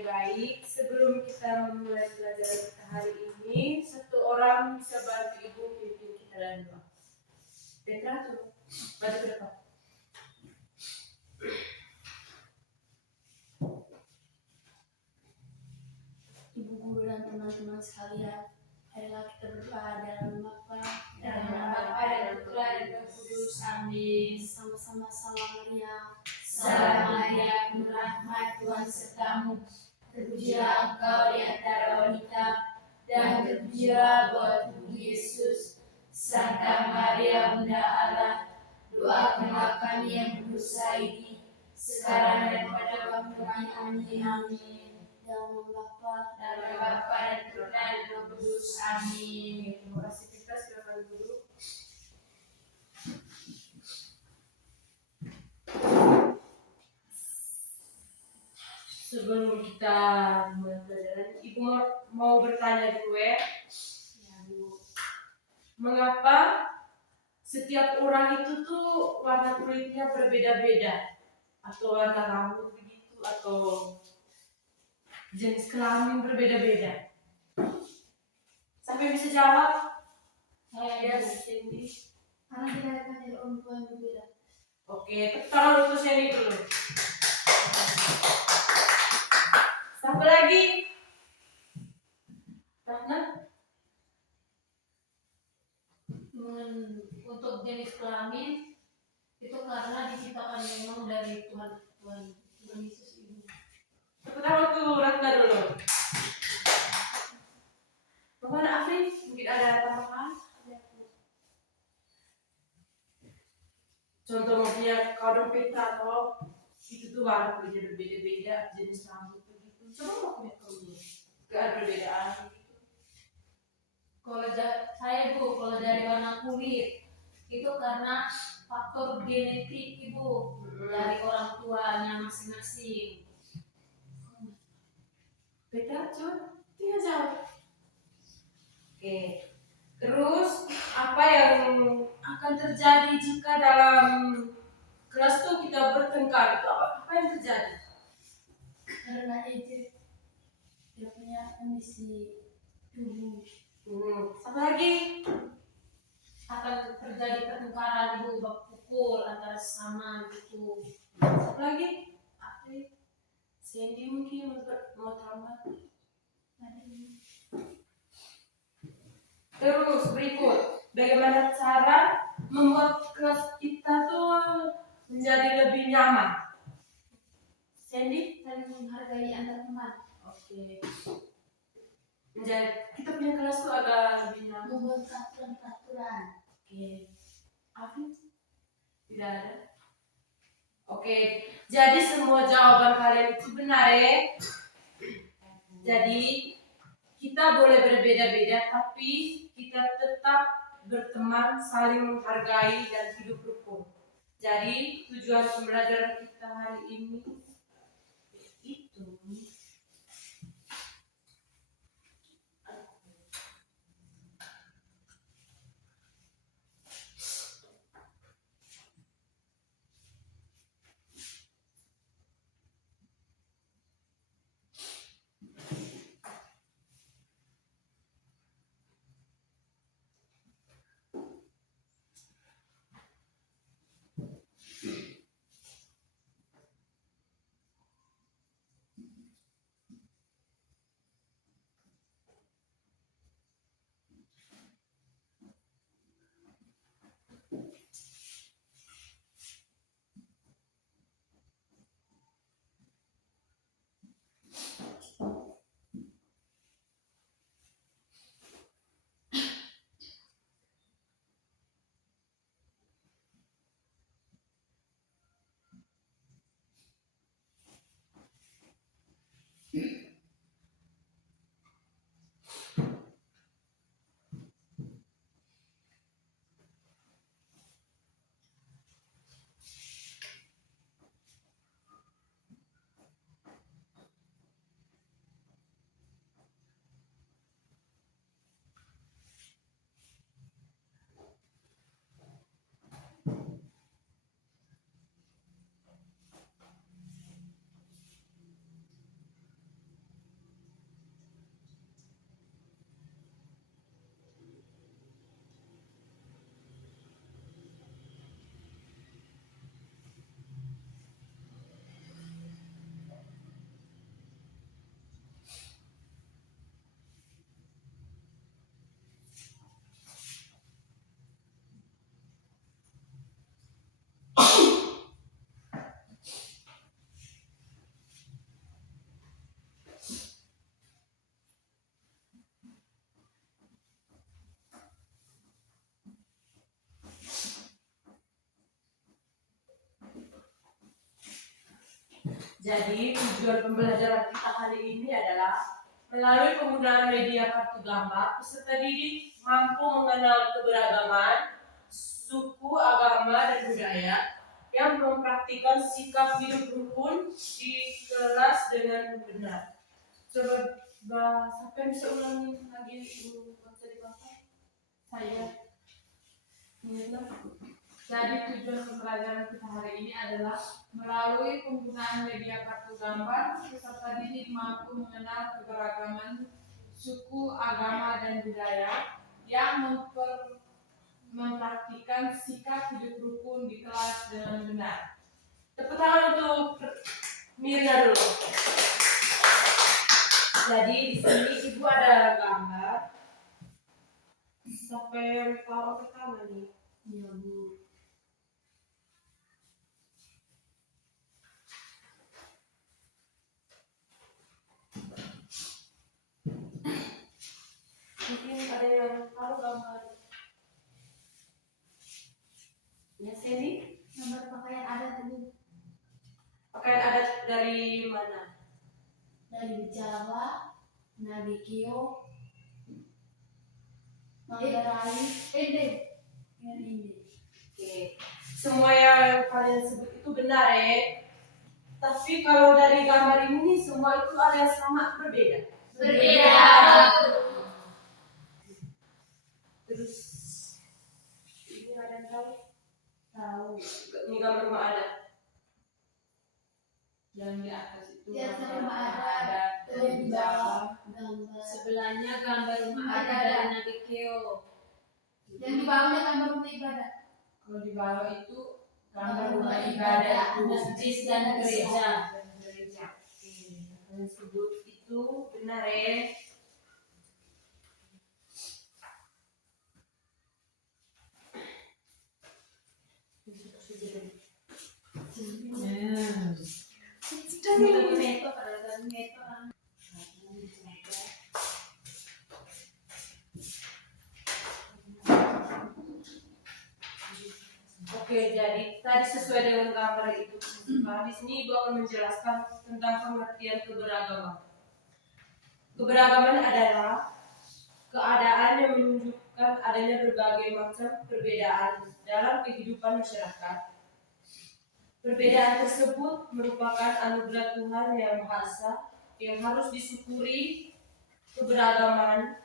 Oke, baik. Sebelum kita memulai pelajaran kita hari ini, satu orang bisa bantu Ibu pimpin kita dalam doa. Petra, coba maju ke depan. Ibu guru dan teman-teman sekalian, marilah kita berdoa dalam nama Bapa, dan Putra dan Roh Kudus. Amin. Sama-sama salam Maria. Salam Maria, penuh rahmat, Tuhan sertamu. Terpujilah engkau di antara wanita, dan terpujilah buah tubuh Yesus. Santa Maria, Bunda Allah, doakanlah kami yang berdosa ini, sekarang dan pada waktu kami. Amin. Dalam nama Bapa, Dan Bapa dan Putra dan Roh Kudus. Amin. Terima kasih kita, silakan duduk. Sebelum kita mulai pelajaran, Ibu mau bertanya dulu ya. Mengapa setiap orang itu tuh warna kulitnya berbeda-beda? Atau warna rambut begitu, atau jenis kelamin berbeda-beda? Sampai bisa jawab? saya Cindy. karena kita akan dari orang tua yang berbeda. Oke, tolong untuk Cindy dulu. Satu lagi. Ratna? Untuk jenis kelamin itu karena diciptakan memang dari Tuhan Yesus ini. Tepuk tangan untuk Ratna dulu. Bapak Afif, mungkin ada tambahan? Contoh maksudnya kalau Petra atau itu tuh warna kulitnya berbeda-beda, jenis rambut begitu. Coba mau lihat kamu. Gak ada perbedaan gitu. Kalau kalau dari warna kulit itu karena faktor genetik Ibu dari orang tuanya masing-masing. Petra, coba tinggal jawab. Oke. Terus apa yang akan terjadi jika dalam kelas tuh kita bertengkar? Itu apa yang terjadi? Karena itu dia punya kondisi tubuh Apa lagi? akan terjadi pertengkaran Ibu, bak pukul antara sesama gitu. Apa lagi? Afif, Cindy mungkin mau tambah. Terus berikut, bagaimana cara membuat kelas kita tuh menjadi lebih nyaman? Cindy? Saling menghargai antar teman. Oke. Menjadi kita punya kelas tuh agak lebih nyaman. Membuat peraturan. Oke. Afif? Tidak ada. Oke. Jadi semua jawaban kalian itu benar ya. Jadi kita boleh berbeda-beda, tapi kita tetap berteman, saling menghargai dan hidup rukun. Jadi tujuan pembelajaran kita hari ini itu Jadi tujuan pembelajaran kita hari ini adalah melalui penggunaan media kartu gambar, peserta didik mampu mengenal keberagaman, suku, agama, dan budaya yang mempraktikkan sikap hidup rukun di kelas dengan benar. Coba siapa yang bisa ulangi lagi baca di belakang? Saya. Mirna. Jadi tujuan pembelajaran kita hari ini adalah melalui penggunaan media kartu gambar, peserta didik mampu mengenal keberagaman suku, agama, dan budaya yang mempraktikkan sikap hidup rukun di kelas dengan benar. Tepuk tangan untuk Mirna dulu. Jadi di sini ibu ada gambar. Siapa yang tahu pertama nih? Ya, Bu. Mungkin ada yang tahu gambar. Ya, Seni? Gambar pakaian adat dulu Pakaian adat dari mana? dari Jawa, Nabikio, Manggarai, yang ini. Oke. Semua yang kalian sebut itu benar ya. Tapi kalau dari gambar ini semua itu ada yang sama berbeda. Berbeda. Terus ini ada yang tahu? Tahu. Ini gambar rumah adat. Yang di atas itu Di atas gambar rumah rumah adat, adat yang dari di Jawa. bawah gambar. Sebelahnya gambar rumah Rumah adat adat. dari Nabikio. Yang di bawahnya gambar rumah ibadah. Kalau di bawah itu gambar Gambar rumah rumah ibadah, ibadah, masjid dan gereja. Gereja. Oke. Kalian sebut itu benar ya. Meto pada saat meto. Oke, jadi tadi sesuai dengan gambar itu. Nah, di sini Ibu akan menjelaskan tentang pengertian keberagaman. Keberagaman adalah keadaan yang menunjukkan adanya berbagai macam perbedaan dalam kehidupan masyarakat. Perbedaan tersebut merupakan anugerah Tuhan yang Maha Esa yang harus disyukuri. Keberagaman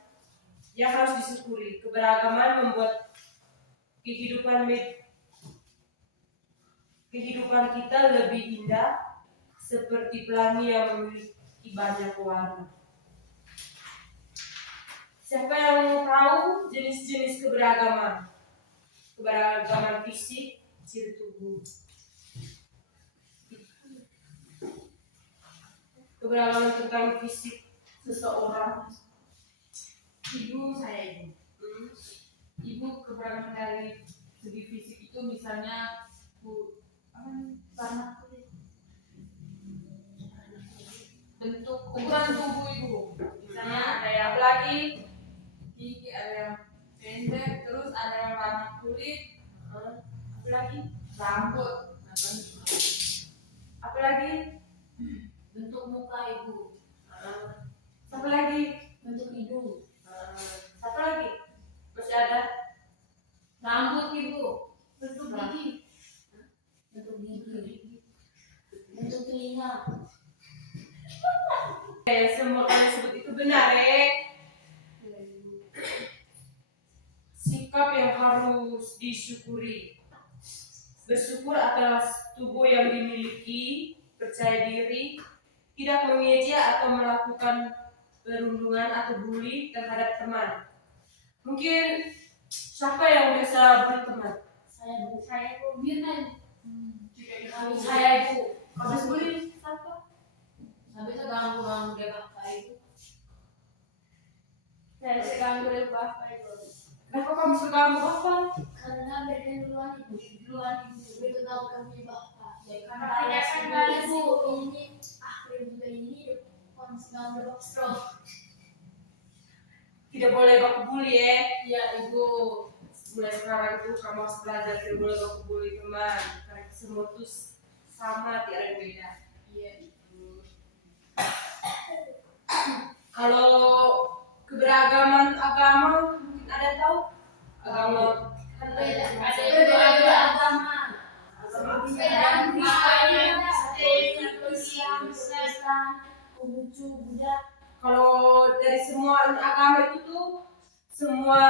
membuat kehidupan kita lebih indah, seperti pelangi yang memiliki banyak warna. Siapa yang tahu jenis-jenis keberagaman? Keberagaman fisik, ciri tubuh. Keberagaman tentang fisik seseorang. Ibu saya ibu. Ibu keberagaman dari segi fisik itu misalnya Warna kulit. bentuk ukuran tubuh ibu. Misalnya ada yang Apa lagi? tinggi, ada yang pendek, terus ada yang warna kulit, Apa lagi? rambut, Apa lagi? bentuk muka ibu, Apa lagi? Bentuk hidung. Apa lagi? Masih ada? rambut ibu, Bentuk gigi. Bentuk gigi. Bentuk telinga. Semua kalian sebut itu benar ya. Sikap yang harus disyukuri. Bersyukur atas tubuh yang dimiliki, percaya diri, tidak mengeja atau melakukan perundungan atau bully terhadap teman. Mungkin siapa yang bisa bully teman? Saya Bu Mirna. Saya ibu. Habis bully siapa? sampai seganggu dia bapak ibu. Saya seganggu dari bapak Ibu. Kenapa kamu suka sama bapak? Karena beda duluan Ibu. Begitu tahu kami bapak. Ya kan Katanya balas kan ibu. dari Ibu ini akhir juga ini konsen berboxrol. Tidak boleh baku bully ya. Ya ibu. Mulai sekarang itu kamu harus belajar tidak boleh baku bully teman. Karena semua itu sama, tidak ada yang beda. Iya itu. Kalau keberagaman agama mungkin ada tahu agama kan Ada beberapa agama. Perbedaan Kristen, Islam, Protestan, Konghucu, Buddha. kalau dari semua agama itu tuh semua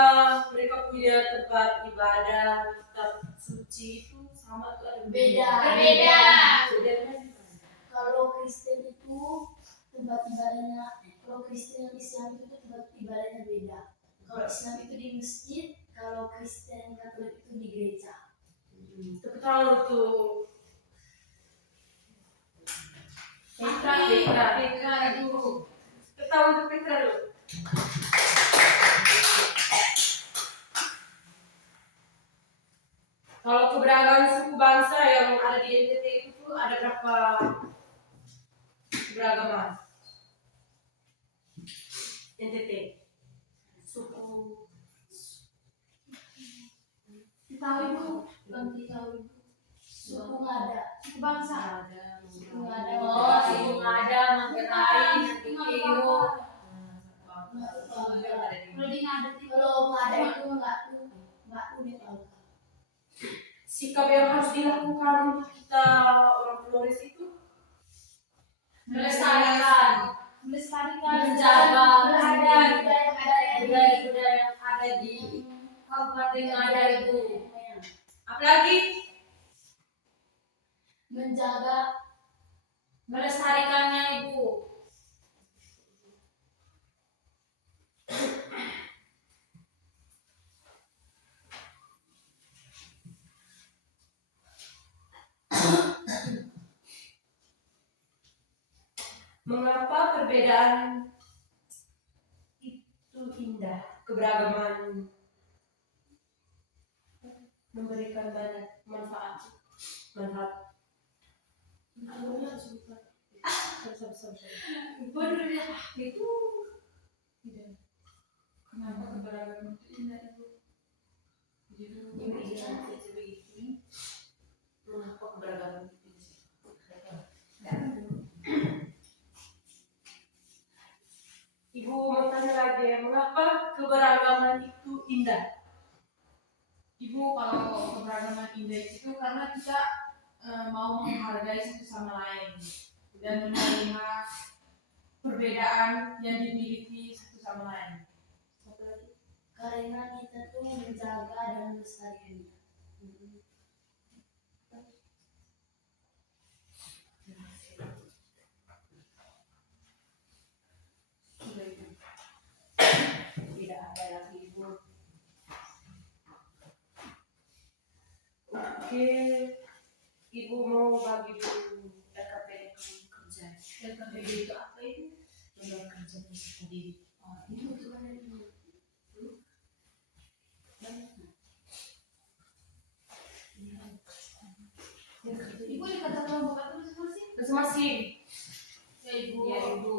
mereka punya tempat ibadah, tempat suci itu sama tuh ada Beda. Bedanya gimana? Kalau Kristen itu tempat ibadahnya, kalau Kristen dan Islam itu tempat ibadahnya beda. Kalau Islam itu di masjid, kalau Kristen Katolik itu di gereja. Tepuk tangan untuk Petra itu. tepuk tangan untuk Petra dulu. Kalau keberagaman suku bangsa yang ada di NTT itu tuh ada berapa keberagaman? NTT suku Tahu ibu, bangki tahu ibu. Suku nggak ada, suku bangsa. Suku nggak ada. Oh, suku ada Manggarai, nanti Keo. Kalau di nggak ada, kalau nggak ada itu nggak punya tahu. Sikap yang harus dilakukan untuk kita orang Flores itu Melestarikan, menjaga budaya yang ada di kabupaten yang ada itu. yang Apalagi menjaga melestarikannya ibu. Mengapa perbedaan itu indah? Keberagaman memberikan banyak manfaat. Itu tidak. Kenapa keberagaman itu indah itu? Jadi Mengapa keberagaman itu indah? Ibu mau tanya lagi ya, mengapa keberagaman itu indah? Ibu, kalau keberagaman indah itu karena kita mau menghargai satu sama lain dan menerima perbedaan yang dimiliki satu sama lain. karena kita tuh menjaga dan melestarikannya. Tidak ada lagi ibu. Oke, ibu mau bagi dulu LKPD kerja. LKPD itu apa itu? Lembaga kerja peserta didik. Itu tuh kan itu. Ibu dikata kelompok atau masing-masing? Masing-masing. Ya ibu. Ya ibu.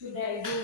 Sudah, Ibu.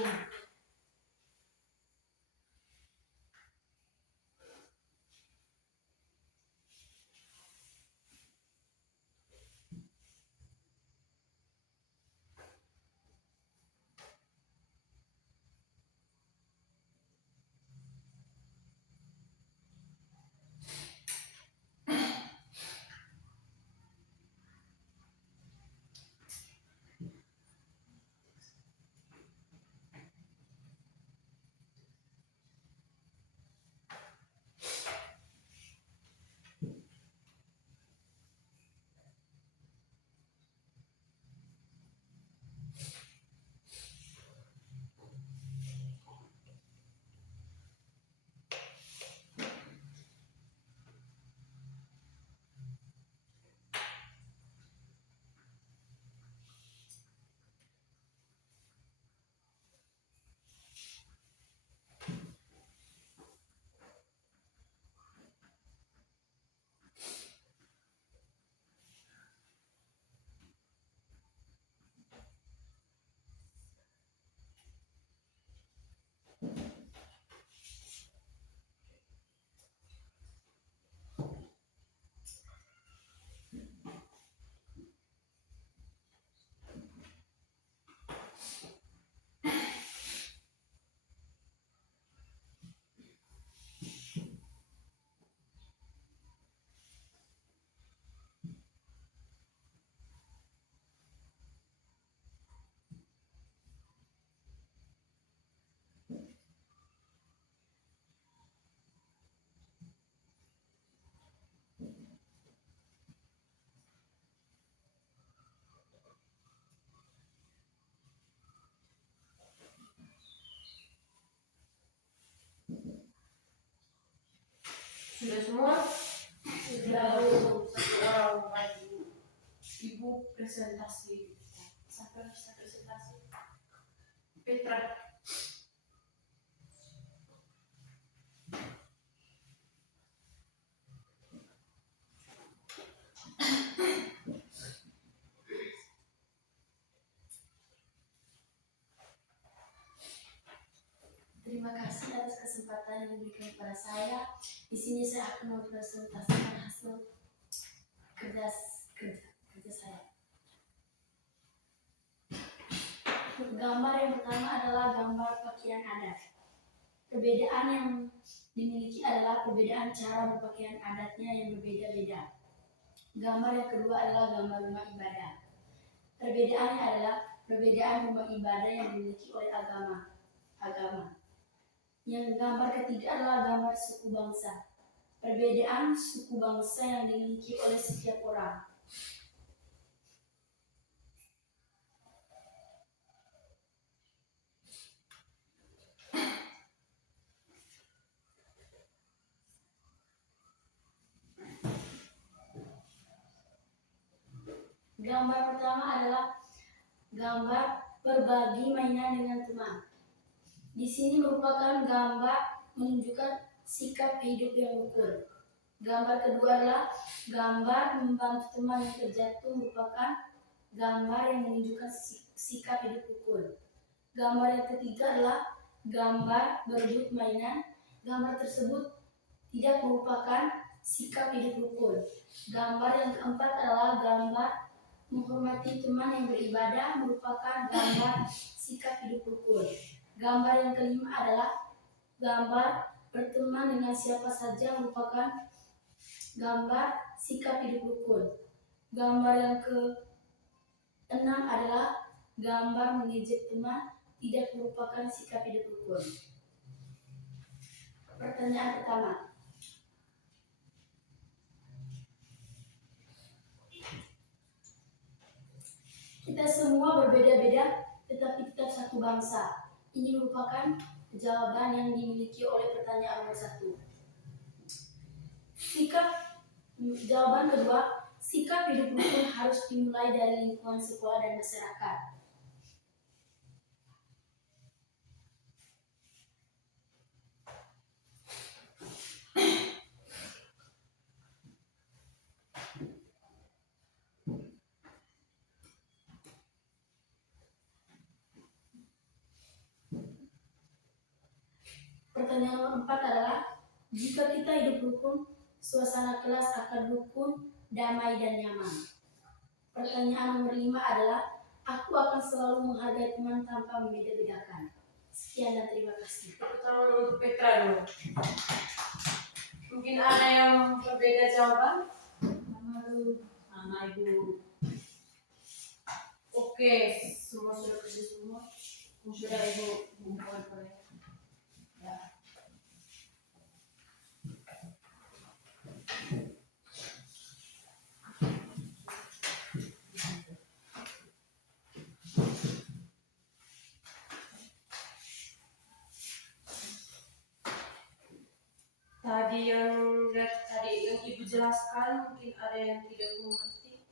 Sudah semua? Sudah. Satu orang maju. Ibu presentasi. Siapa bisa presentasi? Petra. Terima kasih atas kesempatan yang diberikan kepada saya. Di sini saya akan mempresentasikan hasil kerja saya. Gambar yang pertama adalah gambar pakaian adat. Perbedaan yang dimiliki adalah perbedaan cara berpakaian adatnya yang berbeda-beda. Gambar yang kedua adalah gambar rumah ibadah. Perbedaannya adalah perbedaan rumah ibadah yang dimiliki oleh agama. Yang gambar ketiga adalah gambar suku bangsa. Perbedaan suku bangsa yang dimiliki oleh setiap orang. Gambar pertama adalah gambar berbagi mainan dengan teman. Di sini merupakan gambar menunjukkan sikap hidup yang rukun. Gambar kedua adalah gambar membantu teman yang terjatuh, merupakan gambar yang menunjukkan sikap hidup rukun. Gambar yang ketiga adalah gambar berebut mainan. Gambar tersebut tidak merupakan sikap hidup rukun. Gambar yang keempat adalah gambar menghormati teman yang beribadah, merupakan gambar sikap hidup rukun. Gambar yang kelima adalah gambar berteman dengan siapa saja, merupakan gambar sikap hidup rukun. Gambar yang keenam adalah gambar mengejek teman, tidak merupakan sikap hidup rukun. Pertanyaan pertama. Kita semua berbeda-beda, tetapi tetap satu bangsa. Ini merupakan jawaban yang dimiliki oleh pertanyaan nomor 1. Jawaban kedua, sikap hidup rukun harus dimulai dari lingkungan sekolah dan masyarakat. Pertanyaan nomor 4 adalah, jika kita hidup rukun, suasana kelas akan rukun, damai, dan nyaman. Pertanyaan nomor 5 adalah, aku akan selalu menghargai teman tanpa membeda-bedakan. Sekian dan terima kasih. Pertama untuk Petra dulu. Mungkin ada yang berbeda jawaban? Mama Ibu. Oke, semua sudah kerja semua. Sudah Ibu kumpulkan ya. Tadi yang Ibu jelaskan mungkin ada yang tidak mengerti.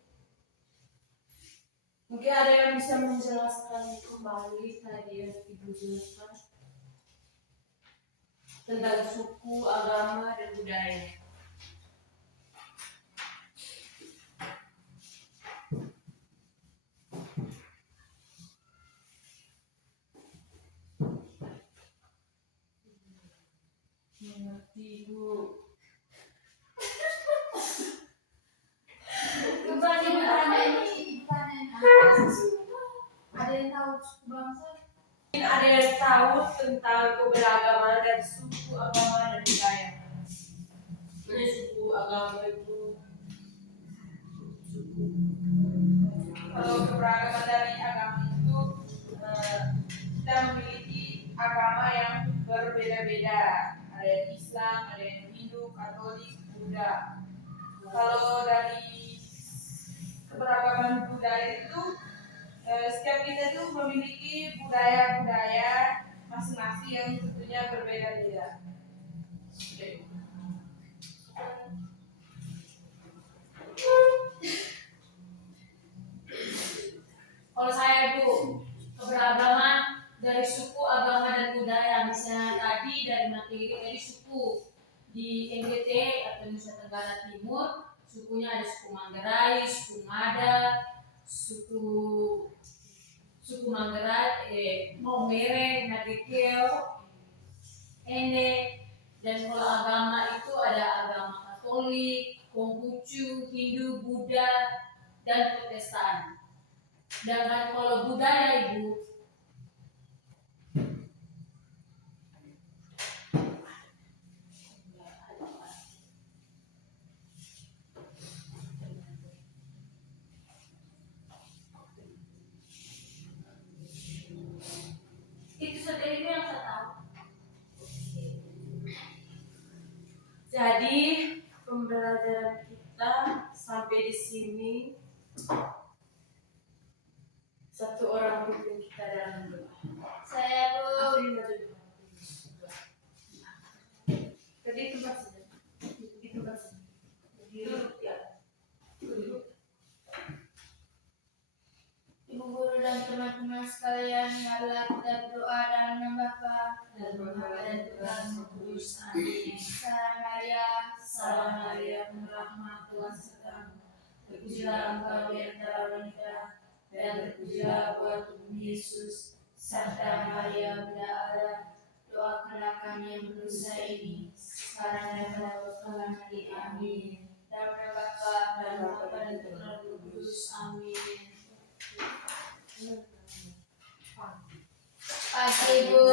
Mungkin ada yang bisa menjelaskan kembali tadi yang Ibu jelaskan tentang suku, agama, dan budaya. Mengerti Bu. Ada yang tahu suku bangsa? Mungkin ada yang tahu tentang keberagaman dari suku, agama, dan budaya. Jadi suku, agama itu suku. Kalau keberagaman dari agama itu kita memiliki agama yang berbeda-beda. Ada yang Islam, ada yang Hindu, Katolik, Buddha. Kalau dari keberagaman budaya itu setiap kita itu memiliki budaya-budaya masing-masing yang tentunya berbeda-beda. Kalau saya Bu, keberagaman dari suku, agama, dan budaya. Misalnya tadi dari materi tadi suku di NGT atau Nusa Tenggara Timur, sukunya ada suku Manggarai, suku Ngada, suku Manggarai, Maumere, Nadekeo, Ene. Dan kalau agama itu ada agama Katolik, Konghucu, Hindu, Buddha, dan Protestan. Dan kalau budaya Ibu, itu saja itu yang saya tahu. Jadi pembelajaran kita sampai di sini. Satu orang pimpin kita dalam doa. Saya Bu. Afrin maju depan. Tadi tempat saja. Di tempat saja. Duduk ya. Duduk. Ibu guru dan teman-teman sekalian, marilah kita berdoa dalam nama Bapa dan Putra dan Tuhan Yang Kudus. Amin. Salam Maria, penuh rahmat, Tuhan sertamu. Terpujilah engkau di antara wanita, dan terpujilah buah tubuh Yesus. Santa Maria, Bunda Allah, doakanlah kami yang berdosa ini, sekarang dan pada waktu kami mati. Amin. Dalam nama Bapa dan Putra dan Tuhan Yang Kudus. Amin. Pagi Bu.